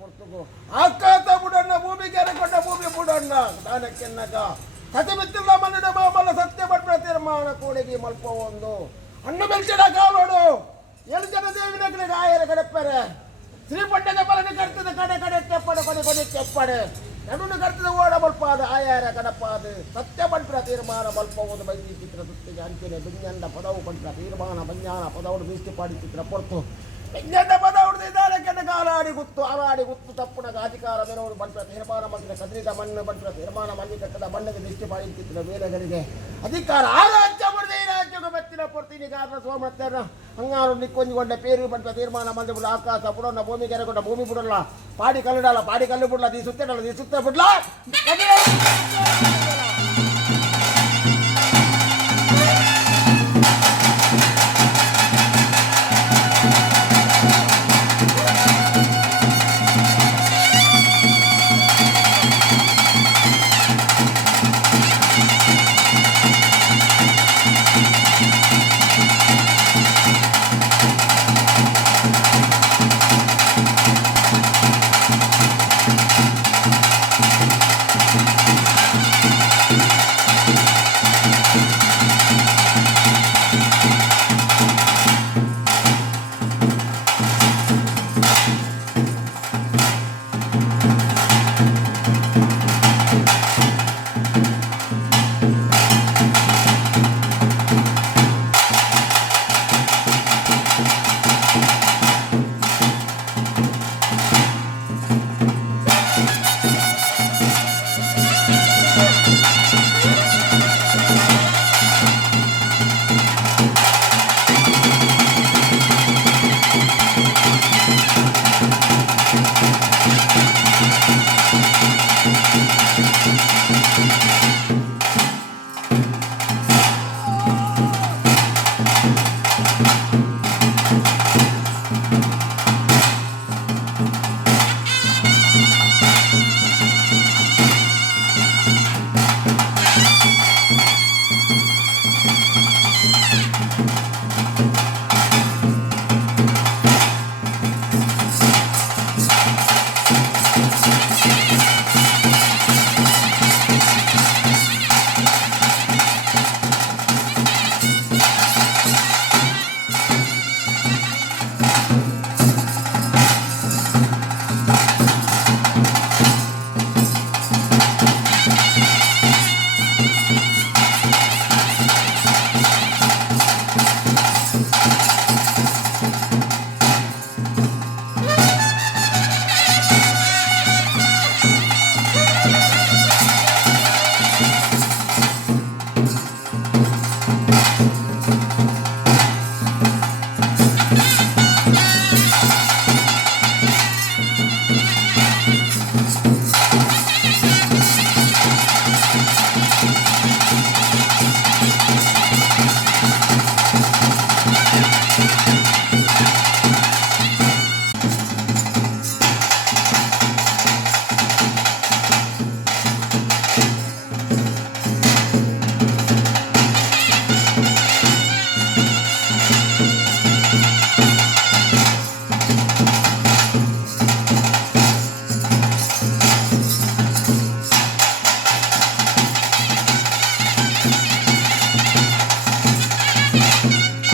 ಪುರ್ತುಗು ಆಕಾಶ ಬುಡಣ್ಣ ಭೂಮಿಗೆ ಕೊಟ್ಟ ಭೂಮಿ ಬುಡಣ್ಣ ದಾನಕ್ಕೆನ್ನಗ ಕತೆ ಬಿತ್ತಿಲ್ಲ ಮನ್ನಡ ಬಾಬಲ ಸತ್ಯ ಭಟ್ರ ತೀರ್ಮಾನ ಕೂಡಿಗೆ ಮಲ್ಪ ಒಂದು ಹಣ್ಣು ಬೆಲ್ಚಡ ಕಾಲೋಡು 7 ಜನ ದೇವಿನ ಆಯರ ಕಡೆಪ್ಪರೆ ಶ್ರೀಪಟ್ಟದ ಬಲನೆ ಕರ್ತದ ಕಡೆ ಕಡೆ ಕೆಪ್ಪಡೆ ಕೊನೆ ಕೊನೆ ಕೆಪ್ಪಡೆ ನಡುನು ಕರ್ತದ ಓಡ ಬಲ್ಪಾದ ಆಯಾರ ಕಡಪಾದ ಸತ್ಯ ಭಟ್ರ ತೀರ್ಮಾನ ಮಲ್ಪವುದು ಬೈದಿ ಚಿತ್ರ ಸುತ್ತಿಗೆ ಅಂಚನೆ ಬಿಂಜಂಡ ಪದವು ಭಟ್ರ ತೀರ್ಮಾನ ಬಂಜಾನ ಪದವು ದೃಷ್ಟಿಪಾಡಿ ಚಿತ್ರ ಪೊರ್ತು ಬಿಂಜಂಡ ಪದವು ದಾನಕ್ಕೆನ್ನ ಕಾಲಾಡಿ ಗುತ್ತು ಆಲಾಡಿ ಗುತ್ತು ತಪ್ಪುನ ಅಧಿಕಾರ ಮೆರವರು ಭಟ್ರ ತೀರ್ಮಾನ ಮಂದಿರ ಕದ್ರಿದ ಮಣ್ಣು ಭಟ್ರ ತೀರ್ಮಾನ ಮಂದಿ ಕಟ್ಟದ ಬಣ್ಣಗೆ ದೃಷ್ಟಿಪಾಡಿ ಚಿತ್ರ ವೇದಗರಿಗೆ ಅಧಿಕಾರ ಆರಾಜ್ಯ ಬಡದೆ ರಾಜ್ಯಕ್ಕೆ ಬೆತ್ತಿನ ಪೊರ್ತಿನಿ ಕಾರಣ ಸೋಮತ್ತೇನ ಹಂಗಾರು ನಿಕ್ಕೊಂಜಿಕೊಂಡ ಪೇರು ಭಟ್ರ ತೀರ್ಮಾನ ಮಂದಿ ಬಿಡ ಆಕಾಶ ಬುಡನ್ನ ಭೂಮಿ ಕೆರೆಗೊಂಡ ಭೂಮಿ ಬಿಡಲ್ಲ ಪಾಡಿ ಕಲ್ಲಡಲ್ಲ ಪಾಡಿ ಕಲ್ಲು ಬಿಡಲ್ಲ ದೀ ಸುತ್ತಡಲ್ಲ ದೀ ಸುತ್ತ ಬಿಡ್ಲ